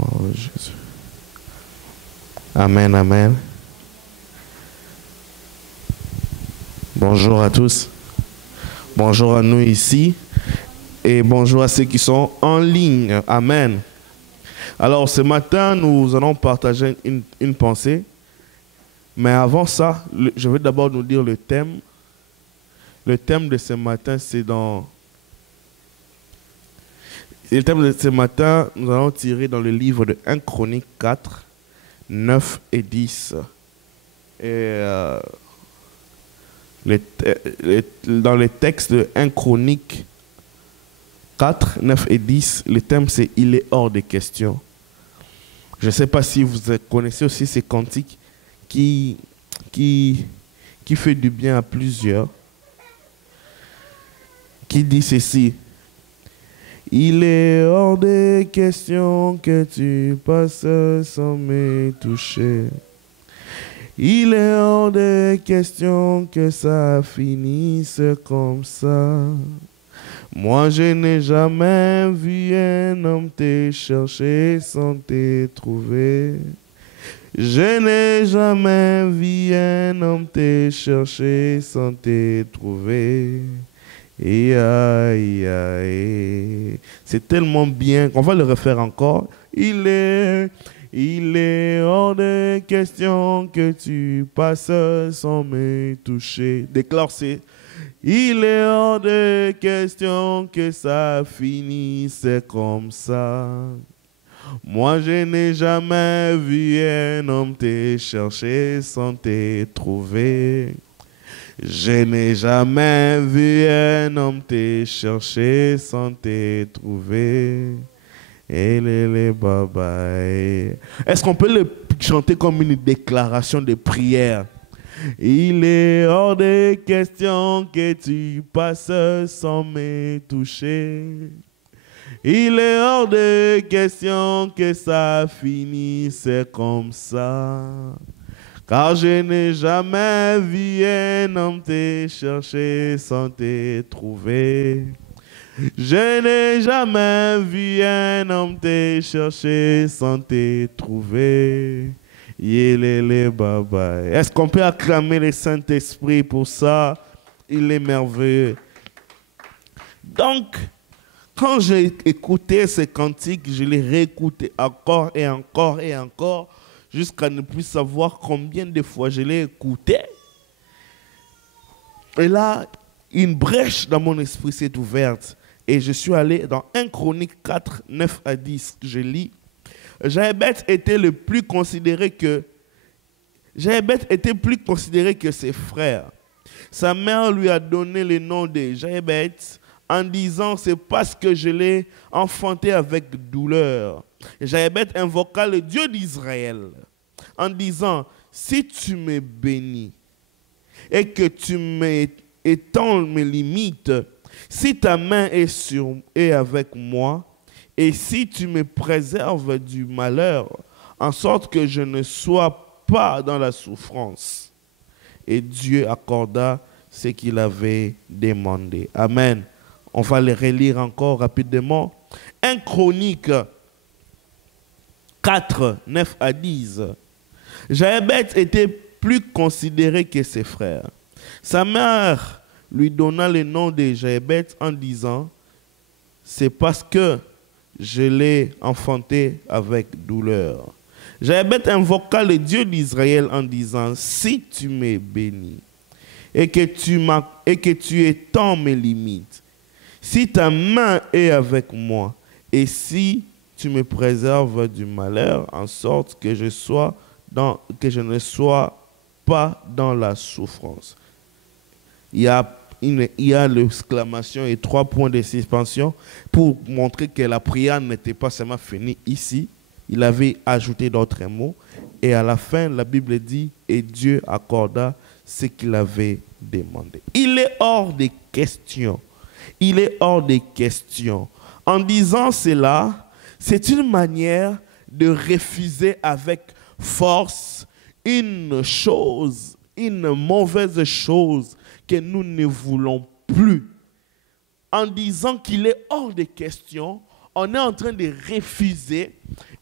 Oh, Jésus. Amen, amen. Bonjour à tous. Bonjour à nous ici. Et bonjour à ceux qui sont en ligne. Amen. Alors, ce matin, nous allons partager une pensée. Mais avant ça, je vais d'abord nous dire le thème. Le thème de ce matin, c'est dans... Le thème de ce matin, nous allons tirer dans le livre de 1 Chronique 4, 9 et 10. Et dans les textes de 1 Chronique 4, 9 et 10, le thème c'est « Il est hors de question ». Je ne sais pas si vous connaissez aussi ces cantiques qui fait du bien à plusieurs, qui dit ceci. Il est hors de question que tu passes sans me toucher. Il est hors de question que ça finisse comme ça. Moi, je n'ai jamais vu un homme te chercher sans te trouver. Je n'ai jamais vu un homme te chercher sans te trouver. Et aïe, aïe. C'est tellement bien qu'on va le refaire encore. Il est hors de question que tu passes sans me toucher. Déclare-c'est. Il est hors de question que ça finisse comme ça. Moi, je n'ai jamais vu un homme te chercher sans te trouver. Je n'ai jamais vu un homme te chercher sans te trouver. Et les babaye. Est-ce qu'on peut le chanter comme une déclaration de prière? Il est hors de question que tu passes sans me toucher. Il est hors de question que ça finisse comme ça. Car je n'ai jamais vu un homme te chercher sans te trouver. Je n'ai jamais vu un homme te chercher sans te trouver. Yélélé baba. Est-ce qu'on peut acclamer le Saint-Esprit pour ça? Il est merveilleux. Donc, quand j'ai écouté ce cantique, je l'ai réécouté encore et encore et encore, jusqu'à ne plus savoir combien de fois je l'ai écouté. Et là, une brèche dans mon esprit s'est ouverte. Et je suis allé dans 1 Chronique 4, 9 à 10, que je lis. Jaébeth était plus considéré que ses frères. Sa mère lui a donné le nom de Jaébeth en disant « C'est parce que je l'ai enfanté avec douleur ». Jaébeth invoqua le Dieu d'Israël en disant « Si tu me bénis et que tu m'étends mes limites, si ta main est avec moi, et si tu me préserves du malheur, en sorte que je ne sois pas dans la souffrance. » Et Dieu accorda ce qu'il avait demandé. Amen. On va les relire encore rapidement. 1 Chronique 4, 9 à 10. Jaébeth était plus considéré que ses frères. Sa mère lui donna le nom de Jaébeth en disant « C'est parce que je l'ai enfanté avec douleur. » Jaébeth invoqua le Dieu d'Israël en disant « Si tu me bénis et que tu étends mes limites, si ta main est avec moi et si tu me préserves du malheur, en sorte que je ne sois pas dans la souffrance. » Il y a l'exclamation et 3 points de suspension pour montrer que la prière n'était pas seulement finie ici. Il avait ajouté d'autres mots. Et à la fin, la Bible dit « Et Dieu accorda ce qu'il avait demandé. » Il est hors des questions. Il est hors des questions. En disant cela, c'est une manière de refuser avec force une mauvaise chose que nous ne voulons plus. En disant qu'il est hors de question, on est en train de refuser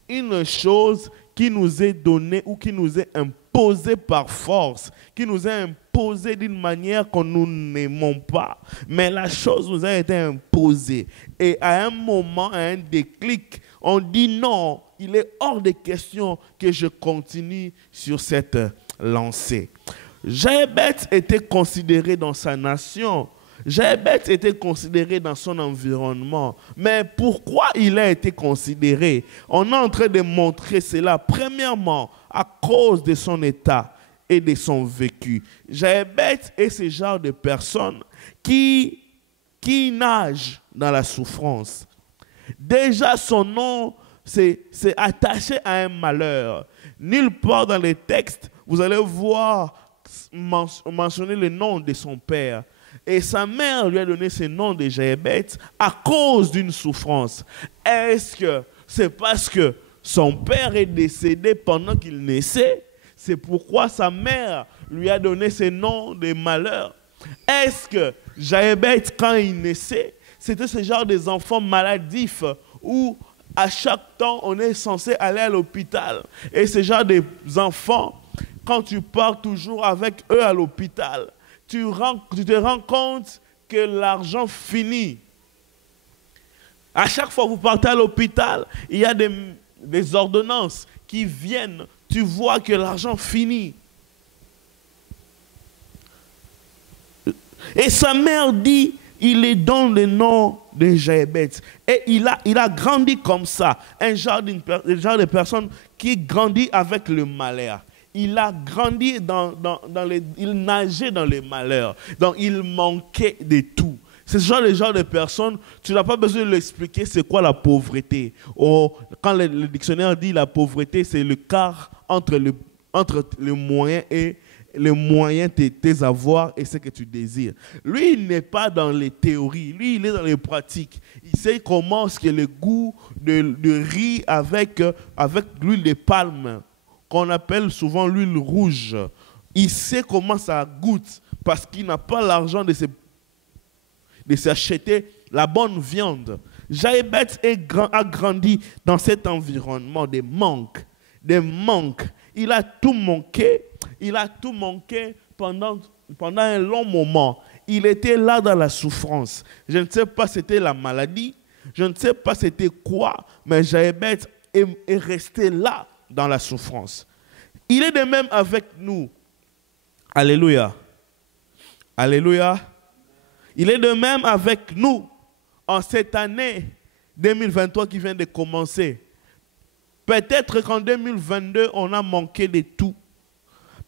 une chose qui nous est donnée ou qui nous est imposée par force, qui nous est imposée d'une manière que nous n'aimons pas. Mais la chose nous a été imposée. Et à un moment, à un déclic, on dit non, il est hors de question que je continue sur cette lancée. Jaébeth était considéré dans sa nation. Jaébeth était considéré dans son environnement. Mais pourquoi il a été considéré? On est en train de montrer cela, premièrement, à cause de son état et de son vécu. Jaébeth est ce genre de personne qui nage dans la souffrance. Déjà, son nom, c'est attaché à un malheur. Nulle part dans les textes, vous allez voir mentionner le nom de son père. Et sa mère lui a donné ce nom de Jaébeth à cause d'une souffrance. Est-ce que c'est parce que son père est décédé pendant qu'il naissait? C'est pourquoi sa mère lui a donné ce nom de malheur. Est-ce que Jaébeth, quand il naissait, c'était ce genre des enfants maladifs où à chaque temps on est censé aller à l'hôpital? Et ce genre des enfants, quand tu pars toujours avec eux à l'hôpital, tu te rends compte que l'argent finit. À chaque fois que vous partez à l'hôpital, il y a des ordonnances qui viennent. Tu vois que l'argent finit. Et sa mère dit, il est dans le nom de Jaébeth. Et il a grandi comme ça. Un genre de personne qui grandit avec le malheur. Il a grandi il nageait dans les malheurs. Donc, il manquait de tout. C'est ce genre de personne, tu n'as pas besoin de l'expliquer c'est quoi la pauvreté. Quand le dictionnaire dit la pauvreté, c'est le quart entre le moyen et les moyens de tes avoirs et ce que tu désires. Lui, il n'est pas dans les théories. Lui, il est dans les pratiques. Il sait comment est-ce que le goût de riz avec l'huile de palme, qu'on appelle souvent l'huile rouge. Il sait comment ça goûte parce qu'il n'a pas l'argent de s'acheter la bonne viande. Jaébeth a grandi dans cet environnement de manque. Il a tout manqué. Il a tout manqué pendant un long moment. Il était là dans la souffrance. Je ne sais pas si c'était la maladie. Je ne sais pas c'était quoi. Mais Jaébeth est resté là dans la souffrance. Il est de même avec nous. Alléluia. Alléluia. Il est de même avec nous en cette année 2023 qui vient de commencer. Peut-être qu'en 2022, on a manqué de tout.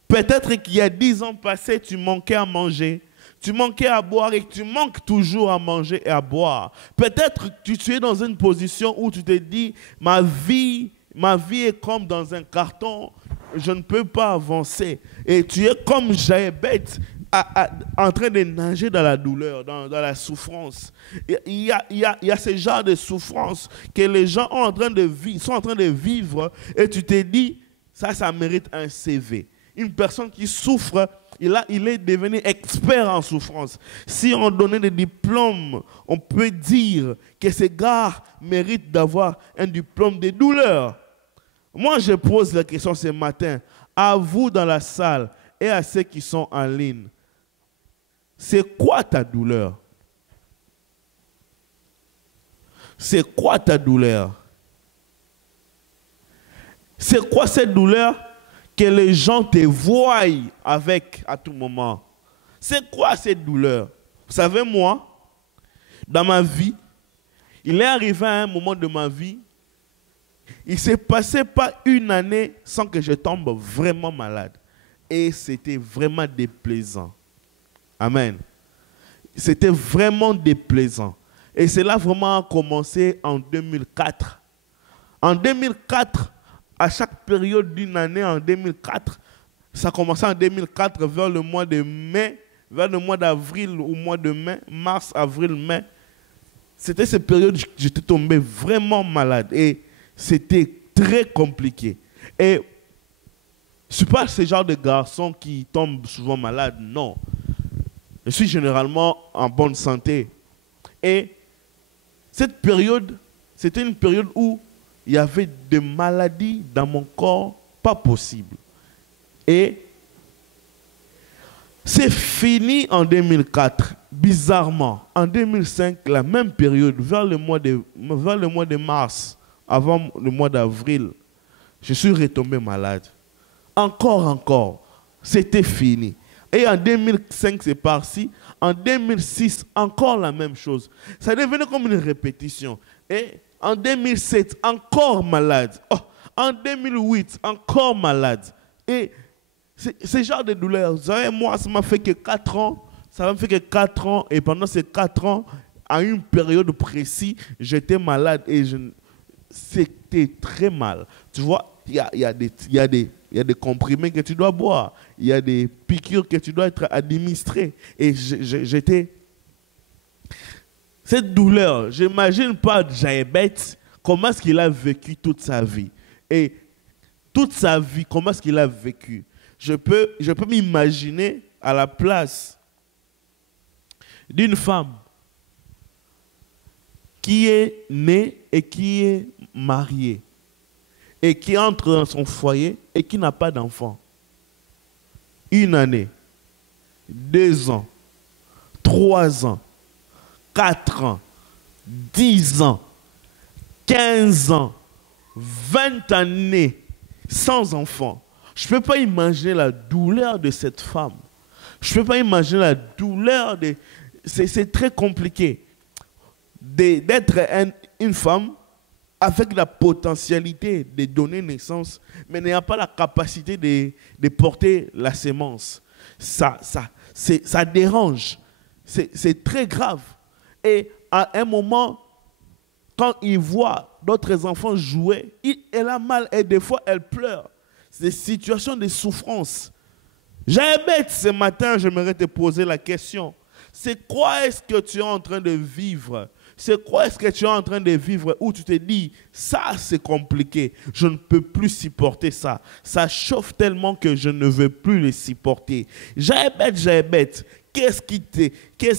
Peut-être qu'il y a 10 ans passés, tu manquais à manger, tu manquais à boire et tu manques toujours à manger et à boire. Peut-être que tu es dans une position où tu te dis, ma vie est comme dans un carton, je ne peux pas avancer. Et tu es comme Jaébeth, en train de nager dans la douleur, dans la souffrance. Il y a ce genre de souffrance que les gens sont en train de vivre et tu te dis, ça mérite un CV. Une personne qui souffre, il est devenu expert en souffrance. Si on donnait des diplômes, on peut dire que ces gars méritent d'avoir un diplôme de douleur. Moi, je pose la question ce matin à vous dans la salle et à ceux qui sont en ligne. C'est quoi ta douleur? C'est quoi ta douleur? C'est quoi cette douleur que les gens te voient avec à tout moment? C'est quoi cette douleur? Vous savez, moi, dans ma vie, il est arrivé à un moment de ma vie, il ne s'est passé pas une année sans que je tombe vraiment malade. Et c'était vraiment déplaisant. Amen. C'était vraiment déplaisant. Et cela vraiment a commencé en 2004. En 2004, à chaque période d'une année, en 2004, ça commençait en 2004 vers le mois de mai, vers le mois d'avril ou mois de mai, mars, avril, mai. C'était cette période où j'étais tombé vraiment malade. Et c'était très compliqué. Et je ne suis pas ce genre de garçon qui tombe souvent malade, non. Je suis généralement en bonne santé. Et cette période, c'était une période où il y avait des maladies dans mon corps, pas possible. Et c'est fini en 2004. Bizarrement, en 2005, la même période, vers le mois de mars, avant le mois d'avril, je suis retombé malade. Encore. C'était fini. Et en 2005, c'est par-ci. En 2006, encore la même chose. Ça devenait comme une répétition. Et en 2007, encore malade. Oh, en 2008, encore malade. Et ce genre de douleur, vous savez, moi, ça m'a fait que 4 ans. Ça m'a fait que 4 ans. Et pendant ces 4 ans, à une période précise, j'étais malade et c'était très mal. Tu vois, il y a des comprimés que tu dois boire. Il y a des piqûres que tu dois être administré. Et j'étais... Cette douleur, je n'imagine pas diabète, comment est-ce qu'il a vécu toute sa vie. Et toute sa vie, comment est-ce qu'il a vécu. Je peux m'imaginer à la place d'une femme qui est née et qui est mariée et qui entre dans son foyer et qui n'a pas d'enfant. 1 année, 2 ans, 3 ans, 4 ans, 10 ans, 15 ans, 20 années sans enfant. Je ne peux pas imaginer la douleur de cette femme. Je ne peux pas imaginer la douleur de... C'est très compliqué d'être une femme avec la potentialité de donner naissance, mais n'ayant pas la capacité de porter la sémence. Ça dérange. C'est très grave. Et à un moment, quand il voit d'autres enfants jouer, elle a mal et des fois elle pleure. C'est des situations de souffrance. Diabète, ce matin, j'aimerais te poser la question. C'est quoi est-ce que tu es en train de vivre? C'est quoi est-ce que tu es en train de vivre où tu te dis, ça c'est compliqué, je ne peux plus supporter ça. Ça chauffe tellement que je ne veux plus le supporter. Diabète, qu'est-ce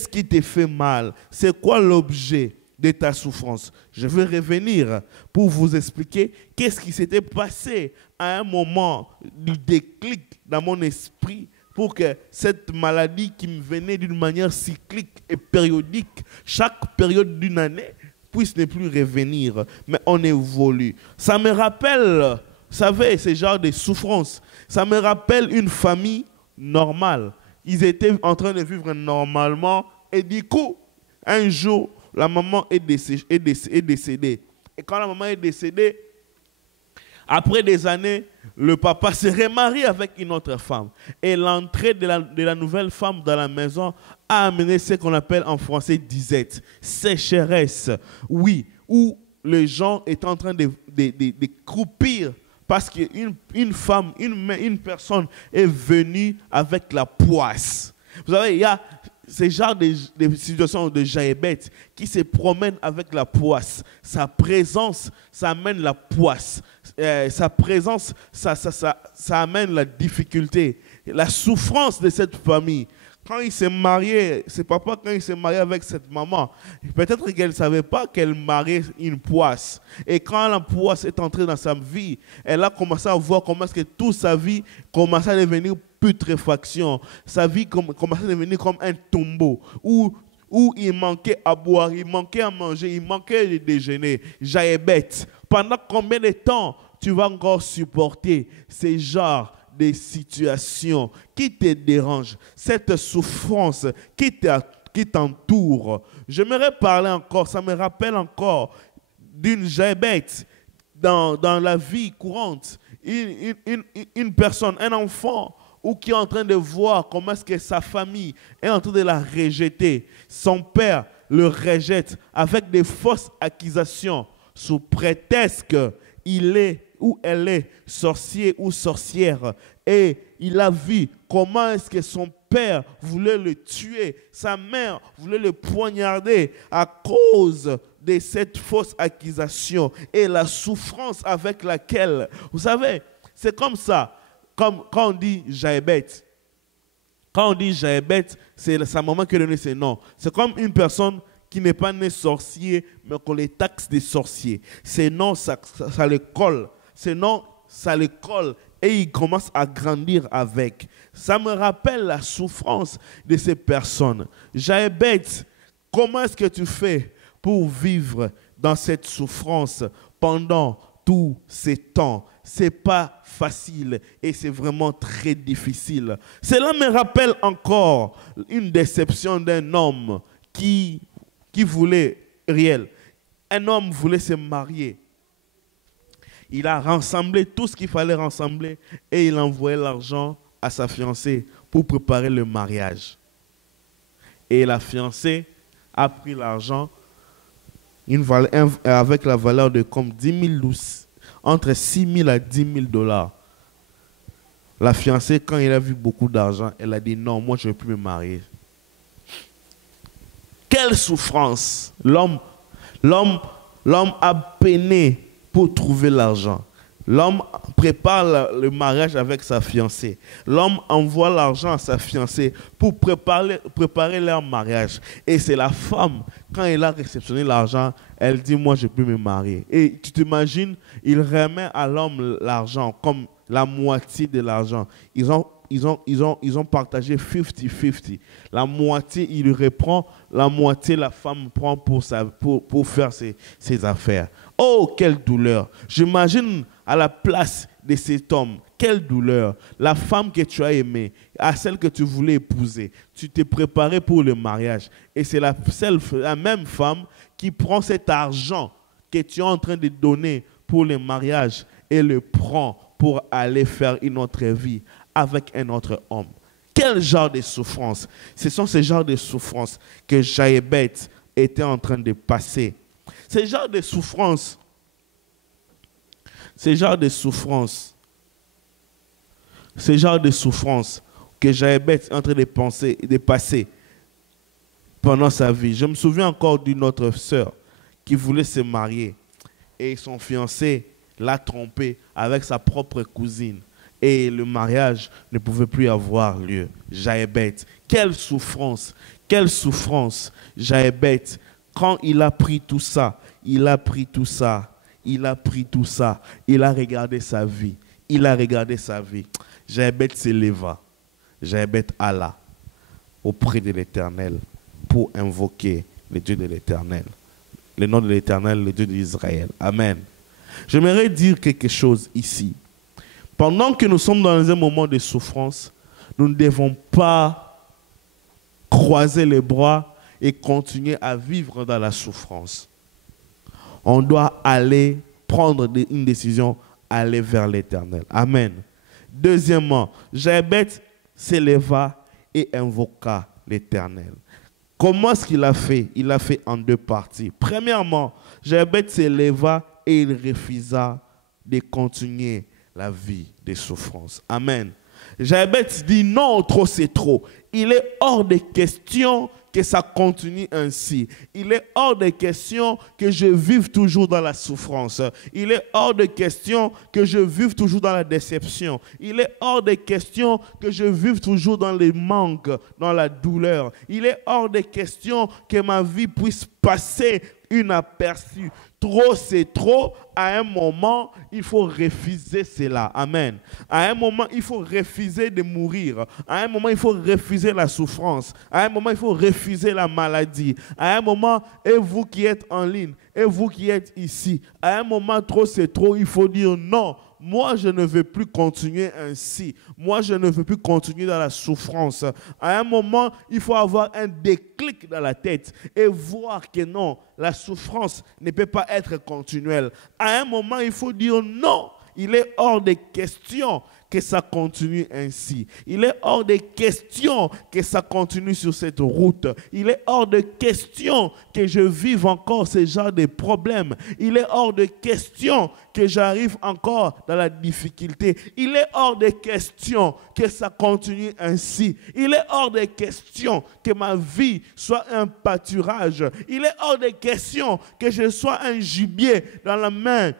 qui te fait mal? C'est quoi l'objet de ta souffrance? Je vais revenir pour vous expliquer qu'est-ce qui s'était passé à un moment du déclic dans mon esprit pour que cette maladie qui me venait d'une manière cyclique et périodique, chaque période d'une année, puisse ne plus revenir. Mais on évolue. Ça me rappelle, vous savez, ce genre de souffrance, ça me rappelle une famille normale. Ils étaient en train de vivre normalement et du coup, un jour, la maman est décédée. Et quand la maman est décédée, après des années, le papa se remarie avec une autre femme. Et l'entrée de la nouvelle femme dans la maison a amené ce qu'on appelle en français disette, sécheresse. Oui, où les gens étaient en train de croupir parce qu'une femme, une personne est venue avec la poisse. Vous savez, il y a ces genres de situations de diabète qui se promènent avec la poisse. Sa présence, ça amène la poisse. Sa présence, ça amène la difficulté. La souffrance de cette famille. Quand il s'est marié, c'est papa, quand il s'est marié avec cette maman, peut-être qu'elle ne savait pas qu'elle mariait une poisse. Et quand la poisse est entrée dans sa vie, elle a commencé à voir comment est-ce que toute sa vie commençait à devenir putréfaction. Sa vie commençait à devenir comme un tombeau où il manquait à boire, il manquait à manger, il manquait de déjeuner. Diabète. Pendant combien de temps tu vas encore supporter ces genres de situations qui te dérangent, cette souffrance qui t'entoure? J'aimerais parler encore, ça me rappelle encore d'une diabète dans la vie courante. Une personne, un enfant, ou qui est en train de voir comment est-ce que sa famille est en train de la rejeter. Son père le rejette avec des fausses accusations sous prétexte qu'il est ou elle est sorcier ou sorcière. Et il a vu comment est-ce que son père voulait le tuer, sa mère voulait le poignarder à cause de cette fausse accusation et la souffrance avec laquelle, vous savez, c'est comme ça. Comme quand on dit diabète, c'est sa maman qui a donné ce nom. C'est comme une personne qui n'est pas né sorcier, mais qu'on les taxe des sorciers. Ces noms, ça le colle. Ces noms, ça le colle. Et il commence à grandir avec. Ça me rappelle la souffrance de ces personnes. Jaébet, comment est-ce que tu fais pour vivre dans cette souffrance pendant tous ces temps? C'est pas facile et c'est vraiment très difficile. Cela me rappelle encore une déception d'un homme qui voulait réel. Un homme voulait se marier. Il a rassemblé tout ce qu'il fallait rassembler et il envoyait l'argent à sa fiancée pour préparer le mariage. Et la fiancée a pris l'argent avec la valeur de comme 10 000, entre 6 000 à 10 000 dollars. La fiancée, quand elle a vu beaucoup d'argent, elle a dit non, moi je ne veux plus me marier. Quelle souffrance! L'homme a peiné pour trouver l'argent. L'homme prépare le mariage avec sa fiancée. L'homme envoie l'argent à sa fiancée pour préparer leur mariage. Et c'est la femme, quand elle a réceptionné l'argent, elle dit, moi, je peux me marier. Et tu t'imagines, il remet à l'homme l'argent, comme la moitié de l'argent. Ils ont partagé 50-50. La moitié, il reprend, la moitié, la femme prend pour faire ses affaires. Oh, quelle douleur! J'imagine à la place de cet homme, quelle douleur! La femme que tu as aimée, à celle que tu voulais épouser, tu t'es préparé pour le mariage. Et c'est la même femme qui prend cet argent que tu es en train de donner pour le mariage et le prend pour aller faire une autre vie avec un autre homme. Quel genre de souffrance! Ce sont ces genres de souffrances que Jaébet était en train de passer. Ce genre de souffrance que Jaébet est en train de passer pendant sa vie. Je me souviens encore d'une autre sœur qui voulait se marier et son fiancé l'a trompée avec sa propre cousine. Et le mariage ne pouvait plus avoir lieu. Jaébet, quelle souffrance, Jaébet, quand il a pris tout ça, il a regardé sa vie, Jaébet s'éleva, Jaébet alla auprès de l'Éternel pour invoquer le Dieu de l'Éternel, le nom de l'Éternel, le Dieu d'Israël. Amen. J'aimerais dire quelque chose ici. Pendant que nous sommes dans un moment de souffrance, nous ne devons pas croiser les bras et continuer à vivre dans la souffrance. On doit aller prendre une décision, aller vers l'Éternel. Amen. Deuxièmement, Jaébet s'éleva et invoqua l'Éternel. Comment est-ce qu'il a fait? Il l'a fait en deux parties. Premièrement, Jaébet s'éleva et il refusa de continuer la vie des souffrances. Amen. Jaébet dit non, trop c'est trop. Il est hors de question que ça continue ainsi. Il est hors de question que je vive toujours dans la souffrance. Il est hors de question que je vive toujours dans la déception. Il est hors de question que je vive toujours dans les manques, dans la douleur. Il est hors de question que ma vie puisse passer inaperçue. Trop, c'est trop. À un moment, il faut refuser cela. Amen. À un moment, il faut refuser de mourir. À un moment, il faut refuser la souffrance. À un moment, il faut refuser la maladie. À un moment, et vous qui êtes en ligne, et vous qui êtes ici, à un moment, trop, c'est trop. Il faut dire non. Moi, je ne veux plus continuer ainsi. Moi, je ne veux plus continuer dans la souffrance. À un moment, il faut avoir un déclic dans la tête et voir que non, la souffrance ne peut pas être continuelle. À un moment, il faut dire non. Il est hors de question que ça continue ainsi. Il est hors de question que ça continue sur cette route. Il est hors de question que je vive encore ce genre de problèmes. Il est hors de question que j'arrive encore dans la difficulté. Il est hors de question que ça continue ainsi. Il est hors de question que ma vie soit un pâturage. Il est hors de question que je sois un gibier dans la main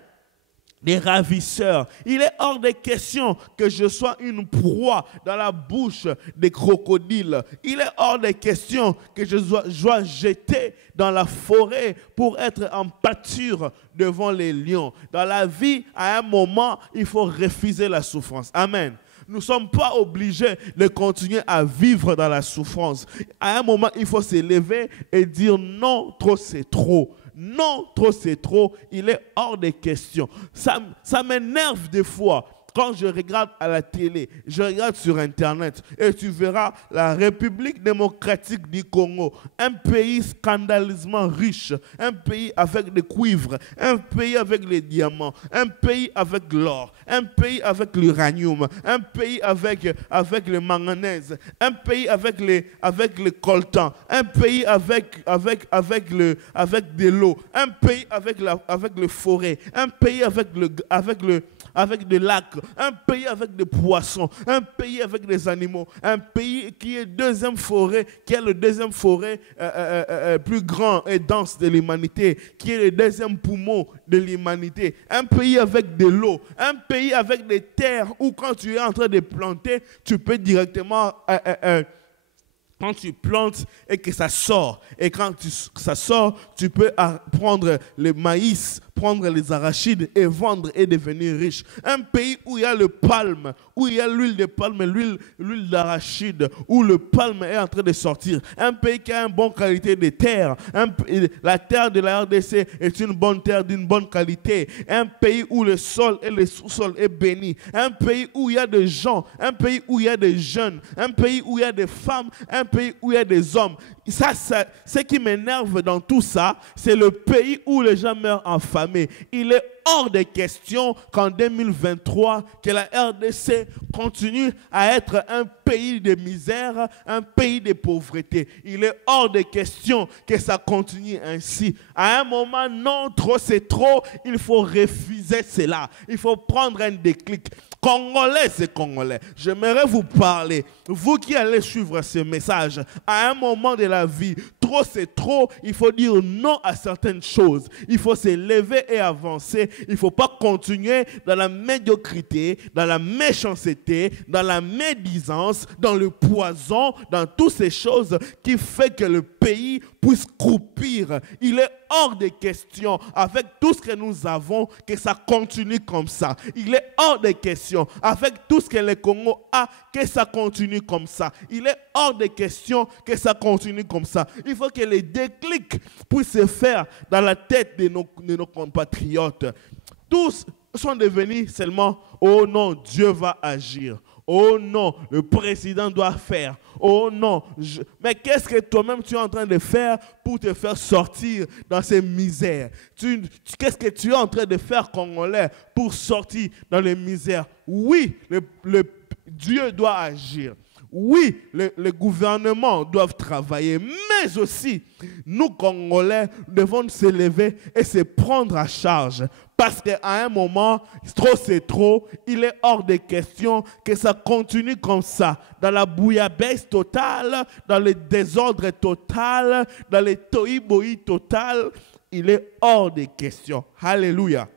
des ravisseurs. Il est hors de question que je sois une proie dans la bouche des crocodiles. Il est hors de question que je sois jeté dans la forêt pour être en pâture devant les lions. Dans la vie, à un moment, il faut refuser la souffrance. Amen. Nous ne sommes pas obligés de continuer à vivre dans la souffrance. À un moment, il faut s'élever et dire non, trop c'est trop. Non, trop c'est trop. Il est hors de question. Ça m'énerve des fois. Quand je regarde à la télé, je regarde sur Internet et tu verras la République démocratique du Congo, un pays scandaleusement riche, un pays avec des cuivres, un pays avec les diamants, un pays avec l'or, un pays avec l'uranium, un pays avec le manganèse, un pays avec le coltan, un pays avec de l'eau, un pays avec le forêt, un pays avec des lacs, un pays avec des poissons, un pays avec des animaux, un pays qui est deuxième forêt, qui est le deuxième forêt plus grand et dense de l'humanité, qui est le deuxième poumon de l'humanité, un pays avec de l'eau, un pays avec des terres où quand tu es en train de planter, tu peux directement... quand tu plantes et que ça sort, et quand ça sort, tu peux prendre le maïs, prendre les arachides et vendre et devenir riche. Un pays où il y a le palme, où il y a l'huile de palme, l'huile d'arachide, où le palme est en train de sortir. Un pays qui a une bonne qualité de terre. La terre de la RDC est une bonne terre d'une bonne qualité. Un pays où le sol et le sous-sol est béni. Un pays où il y a des gens, un pays où il y a des jeunes, un pays où il y a des femmes, un pays où il y a des hommes. Ça, ce qui m'énerve dans tout ça, c'est le pays où les gens meurent affamés. Il est hors de question qu'en 2023, que la RDC continue à être un pays de misère, un pays de pauvreté. Il est hors de question que ça continue ainsi. À un moment, non, trop c'est trop, il faut refuser cela. Il faut prendre un déclic. Congolais, c'est Congolais. J'aimerais vous parler, vous qui allez suivre ce message, à un moment de la vie, trop c'est trop, il faut dire non à certaines choses. Il faut se lever et avancer. Il ne faut pas continuer dans la médiocrité, dans la méchanceté, dans la médisance, dans le poison, dans toutes ces choses qui font que le pays puisse croupir. Il est hors de question, avec tout ce que nous avons, que ça continue comme ça. Il est hors de question, avec tout ce que le Congo a, que ça continue comme ça. Il est hors de question que ça continue comme ça. Il faut que les déclics puissent se faire dans la tête de nos compatriotes. Tous sont devenus seulement « Oh non, Dieu va agir ». Oh non, le président doit faire. Oh non. Mais qu'est-ce que toi-même tu es en train de faire pour te faire sortir dans ces misères? Qu'est-ce que tu es en train de faire, Congolais, pour sortir dans les misères? Oui, Dieu doit agir. Oui, les gouvernements doivent travailler, mais aussi, nous, Congolais, devons se lever et se prendre à charge. Parce qu'à un moment, trop c'est trop, il est hors de question que ça continue comme ça, dans la bouillabaisse totale, dans le désordre total, dans le tohu-bohu total. Il est hors de question. Alléluia.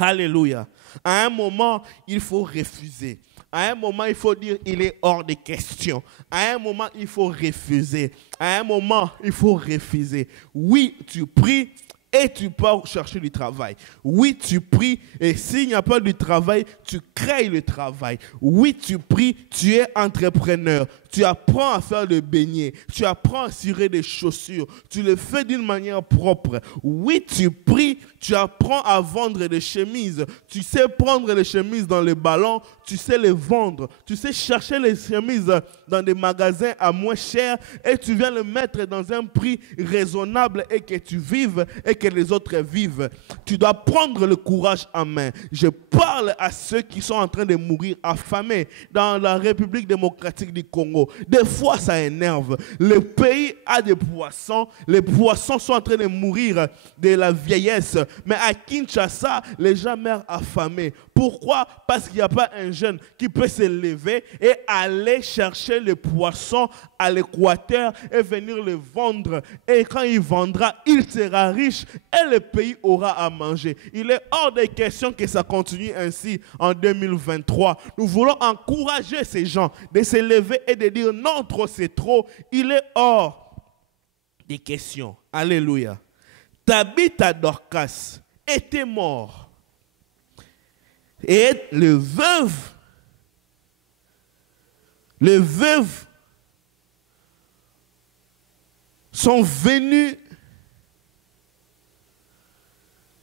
Alléluia. À un moment, il faut refuser. À un moment, il faut dire il est hors de question. À un moment, il faut refuser. À un moment, il faut refuser. Oui, tu pries et tu pars chercher du travail. Oui, tu pries et s'il n'y a pas de travail, tu crées le travail. Oui, tu pries, tu es entrepreneur. Tu apprends à faire le beignet. Tu apprends à cirer des chaussures. Tu le fais d'une manière propre. Oui, tu pries, tu apprends à vendre des chemises. Tu sais prendre les chemises dans les ballons. Tu sais les vendre. Tu sais chercher les chemises dans des magasins à moins cher et tu viens le mettre dans un prix raisonnable et que tu vives et que les autres vivent. Tu dois prendre le courage en main. Je parle à ceux qui sont en train de mourir affamés dans la République démocratique du Congo. Des fois, ça énerve. Le pays a des poissons. Les poissons sont en train de mourir de la vieillesse. Mais à Kinshasa, les gens meurent affamés. Pourquoi? Parce qu'il n'y a pas un jeune qui peut se lever et aller chercher les poissons à l'Équateur et venir les vendre. Et quand il vendra, il sera riche et le pays aura à manger. Il est hors de question que ça continue ainsi en 2023. Nous voulons encourager ces gens de se lever et de dire non, trop c'est trop. Il est hors des questions. Alléluia. Tabitha Dorcas était mort. Et les veuves sont venus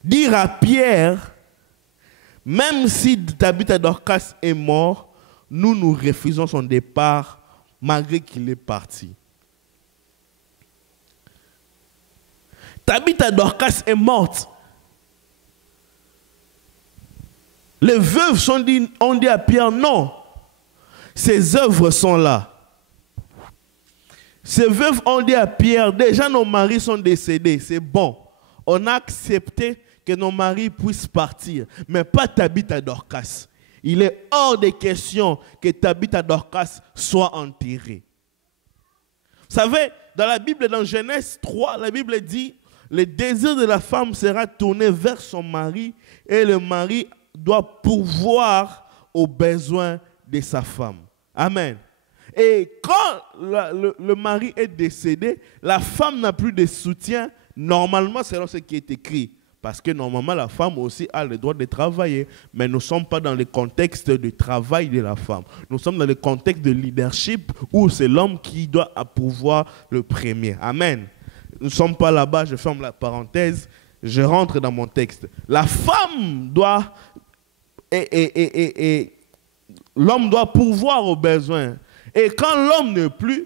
dire à Pierre, même si Tabitha Dorcas est mort, nous refusons son départ malgré qu'il est parti. Tabitha Dorcas est morte. Les veuves ont dit à Pierre, non, ses œuvres sont là. Ces veuves ont dit à Pierre, déjà nos maris sont décédés, c'est bon. On a accepté que nos maris puissent partir, mais pas Tabitha Dorcas. Il est hors de question que Tabitha Dorcas soit enterrée. Vous savez, dans la Bible, dans Genèse 3, la Bible dit, le désir de la femme sera tourné vers son mari et le mari doit pourvoir aux besoins de sa femme. Amen. Et quand le mari est décédé, la femme n'a plus de soutien, normalement, selon ce qui est écrit. Parce que normalement, la femme aussi a le droit de travailler. Mais nous ne sommes pas dans le contexte du travail de la femme. Nous sommes dans le contexte de leadership où c'est l'homme qui doit pourvoir le premier. Amen. Nous ne sommes pas là-bas, je ferme la parenthèse, je rentre dans mon texte. La femme doit... l'homme doit pourvoir aux besoins. Et quand l'homme n'est plus,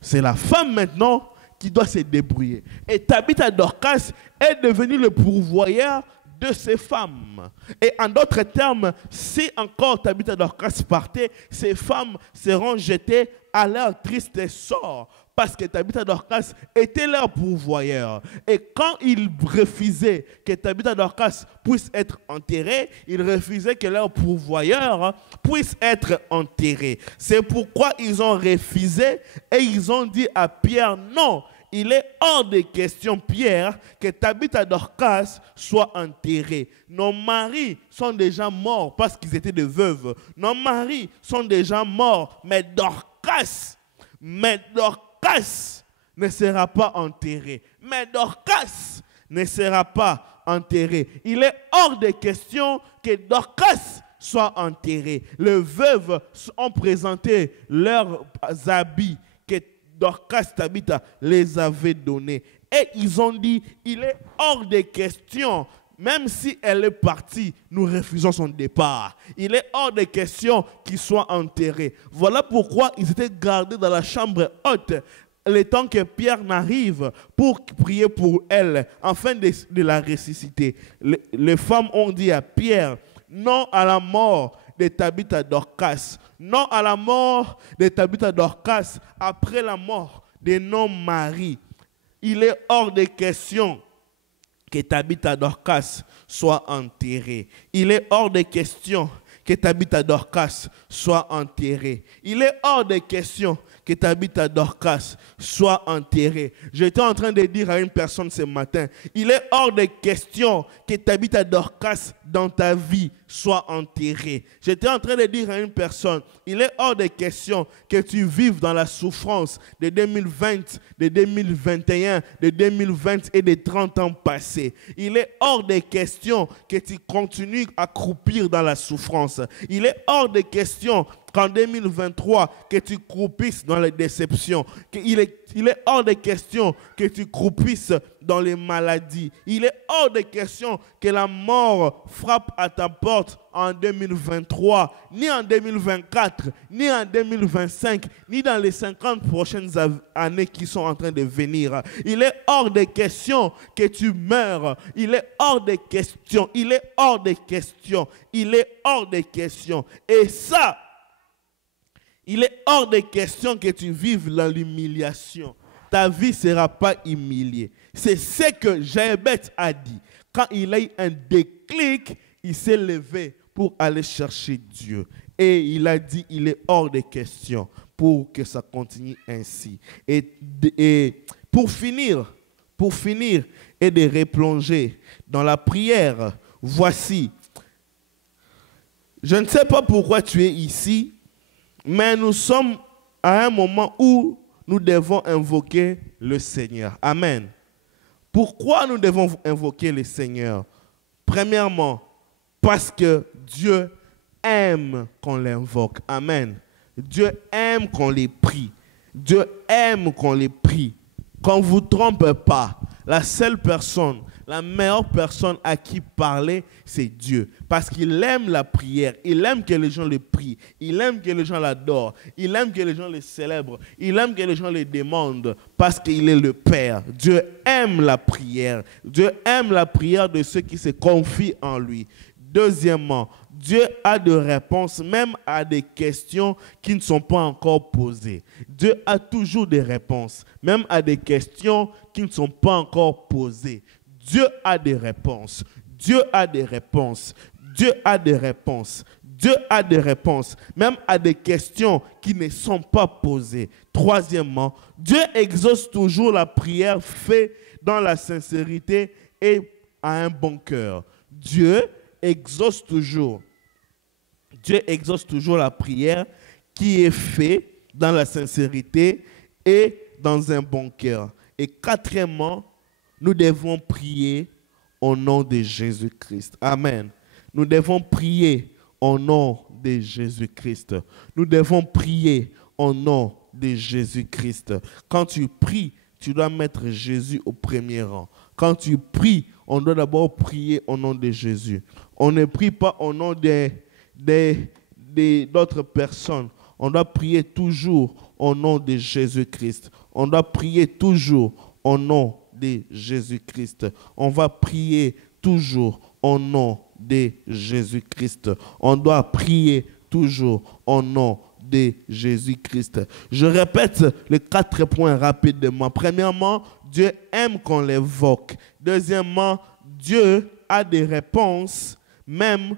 c'est la femme maintenant qui doit se débrouiller. Et Tabitha Dorcas est devenu le pourvoyeur de ces femmes. Et en d'autres termes, si encore Tabitha Dorcas partait, ces femmes seront jetées à leur triste sort. Parce que Tabitha Dorcas était leur pourvoyeur. Et quand ils refusaient que Tabitha Dorcas puisse être enterrée, ils refusaient que leur pourvoyeur puisse être enterré. C'est pourquoi ils ont refusé et ils ont dit à Pierre, non, il est hors de question, Pierre, que Tabitha Dorcas soit enterrée. Nos maris sont déjà morts parce qu'ils étaient des veuves. Nos maris sont déjà morts, mais Dorcas ne sera pas enterré. Mais Dorcas ne sera pas enterré. Il est hors de question que Dorcas soit enterré. Les veuves ont présenté leurs habits que Dorcas Tabitha les avait donnés. Et ils ont dit, il est hors de question. Même si elle est partie, nous refusons son départ. Il est hors de question qu'il soit enterré. Voilà pourquoi ils étaient gardés dans la chambre haute le temps que Pierre n'arrive pour prier pour elle, afin de la ressusciter. Les femmes ont dit à Pierre, non à la mort de Tabitha Dorcas, non à la mort de Tabitha Dorcas après la mort de nos maris. Il est hors de question que Tabitha Dorcas soit enterrée. Il est hors de question que Tabitha Dorcas soit enterrée. Il est hors de question que Tabitha Dorcas soit enterrée. J'étais en train de dire à une personne ce matin, il est hors de question que Tabitha Dorcas dans ta vie soit enterrée. J'étais en train de dire à une personne, il est hors de question que tu vives dans la souffrance de 2020, de 2021, de 2020 et des 30 ans passés. Il est hors de question que tu continues à croupir dans la souffrance. Il est hors de question qu'en 2023, que tu croupisses dans les déceptions. Il est hors de question que tu croupisses dans les maladies. Il est hors de question que la mort frappe à ta porte en 2023, ni en 2024, ni en 2025, ni dans les 50 prochaines années qui sont en train de venir. Il est hors de question que tu meurs. Il est hors de question. Il est hors de question. Il est hors de question. Et ça, il est hors de question que tu vives dans l'humiliation. Ta vie ne sera pas humiliée. C'est ce que Jaébet a dit. Quand il a eu un déclic, il s'est levé pour aller chercher Dieu. Et il a dit, il est hors de question pour que ça continue ainsi. Et pour finir pour finir et de replonger dans la prière, voici, je ne sais pas pourquoi tu es ici, mais nous sommes à un moment où nous devons invoquer le Seigneur. Amen. Pourquoi nous devons invoquer le Seigneur? Premièrement, parce que Dieu aime qu'on l'invoque. Amen. Dieu aime qu'on les prie. Dieu aime qu'on les prie. Qu'on ne vous trompe pas. La seule personne, la meilleure personne à qui parler, c'est Dieu. Parce qu'il aime la prière. Il aime que les gens le prient. Il aime que les gens l'adorent. Il aime que les gens le célèbrent. Il aime que les gens le demandent. Parce qu'il est le Père. Dieu aime la prière. Dieu aime la prière de ceux qui se confient en lui. Deuxièmement, Dieu a des réponses même à des questions qui ne sont pas encore posées. Dieu a toujours des réponses, même à des questions qui ne sont pas encore posées. Dieu a des réponses. Dieu a des réponses. Dieu a des réponses. Dieu a des réponses, même à des questions qui ne sont pas posées. Troisièmement, Dieu exauce toujours la prière faite dans la sincérité et à un bon cœur. Dieu exauce toujours la prière qui est faite dans la sincérité et dans un bon cœur. Et quatrièmement, nous devons prier au nom de Jésus-Christ. Amen. Nous devons prier au nom de Jésus-Christ. Nous devons prier au nom de Jésus-Christ. Quand tu pries, tu dois mettre Jésus au premier rang. Quand tu pries, on doit d'abord prier au nom de Jésus. On ne prie pas au nom d'autres personnes. On doit prier toujours au nom de Jésus-Christ. On doit prier toujours au nom de Jésus-Christ. On va prier toujours au nom de Jésus-Christ. On doit prier toujours au nom de Jésus-Christ. Je répète les 4 points rapidement. Premièrement, Dieu aime qu'on l'évoque. Deuxièmement, Dieu a des réponses, même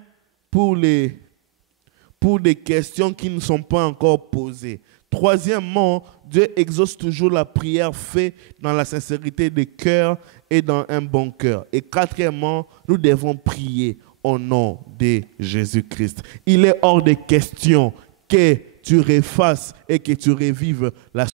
pour des questions qui ne sont pas encore posées. Troisièmement, Dieu exauce toujours la prière faite dans la sincérité des cœurs et dans un bon cœur. Et quatrièmement, nous devons prier au nom de Jésus-Christ. Il est hors de question que tu refasses et que tu revives la